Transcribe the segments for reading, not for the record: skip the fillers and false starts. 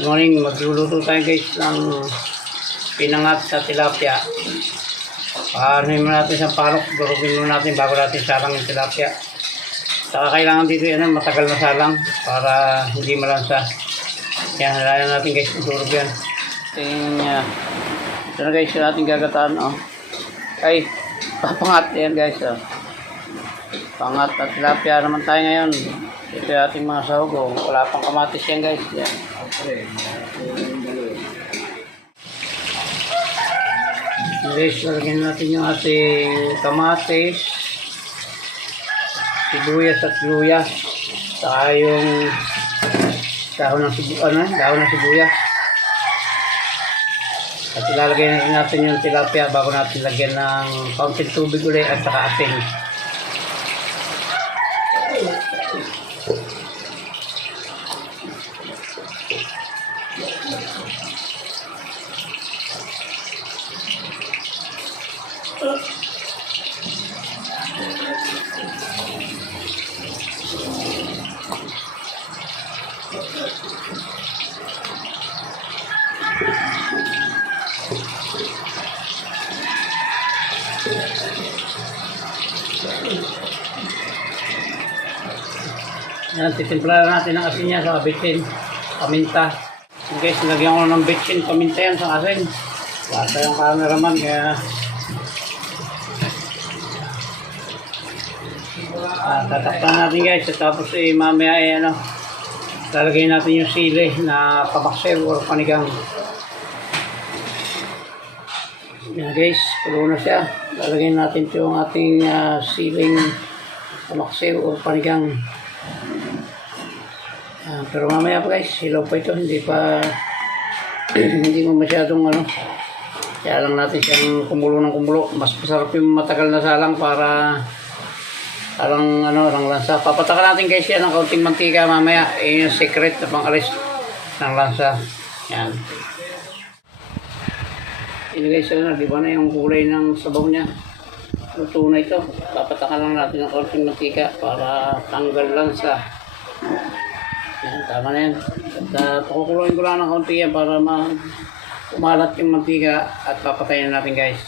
Good morning, magluluto tayo guys ng pinangat sa tilapia. Paanohin mo natin sa palok, durugin mo natin bago natin salang yung tilapia. Saka kailangan dito yan, matagal na salang para hindi malansa. Yan, halayan natin guys, durug yan. Ito na guys, yung ating gagataan. Ay, papangat yan guys. Pangat at tilapia naman tayo ngayon. Ito yung ating mga sahog. Wala pang kamatis yan guys. Yan. Guys, lagyan natin yung ating kamatis, sibuyas at luya. Saka yung dahon ng sibuyas. At ilalagay natin yung tilapia bago natin lagyan ng kaunting tubig ulit at saka asin. Yan, titimpla natin ang asin niya sa bitsin, paminta. Okay, nilagyan ko ng bitsin, paminta yan sa asin. Basta yung cameraman, kaya tatakpan natin guys. Tapos mamaya lalagay natin yung sili na pamaksew o panigang. Yan guys, pulo na siya. Lalagay natin yung ating siling pamaksew o panigang. Pero mamaya pa guys, hilaw pa ito, hindi mo masyadong kaya lang natin siyang kumulo ng kumulo. Mas masarap yung matagal na salang para parang lansa. Papatakan natin guys yan ng kaunting mantika mamaya. Yung secret na pang-alis ng lansa. Yan. Ini guys, di ba na yung kulay ng sabaw niya? Luto na ito. Papatakan lang natin ng kaunting mantika para tanggal lansa. Yan, tama na yan. At pakukuloyin ko lang ng kaunti yan para umalat yung mantika at papatayin natin guys.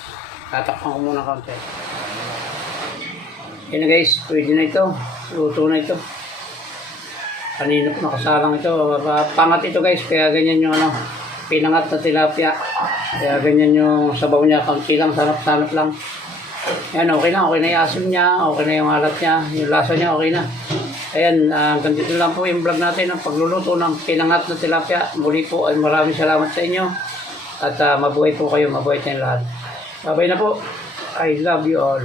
Tatakpan ko muna ng kaunti. Yan na guys, pwede na ito. Luto na ito. Kanina po nakasalang ito. Pangat ito guys, kaya ganyan yung pinangat na tilapia. Kaya ganyan yung sabaw niya, kaunti lang, sanap-sanap lang. Yan, okay na yung asim niya, okay na yung alat niya, yung lasa niya, okay na. Ayan, hanggang dito lang po yung vlog natin ng pagluluto ng pinangat na tilapia. Muli po ay maraming salamat sa inyo. At mabuhay po kayo, mabuhay tayong lahat. Bye-bye na po. I love you all.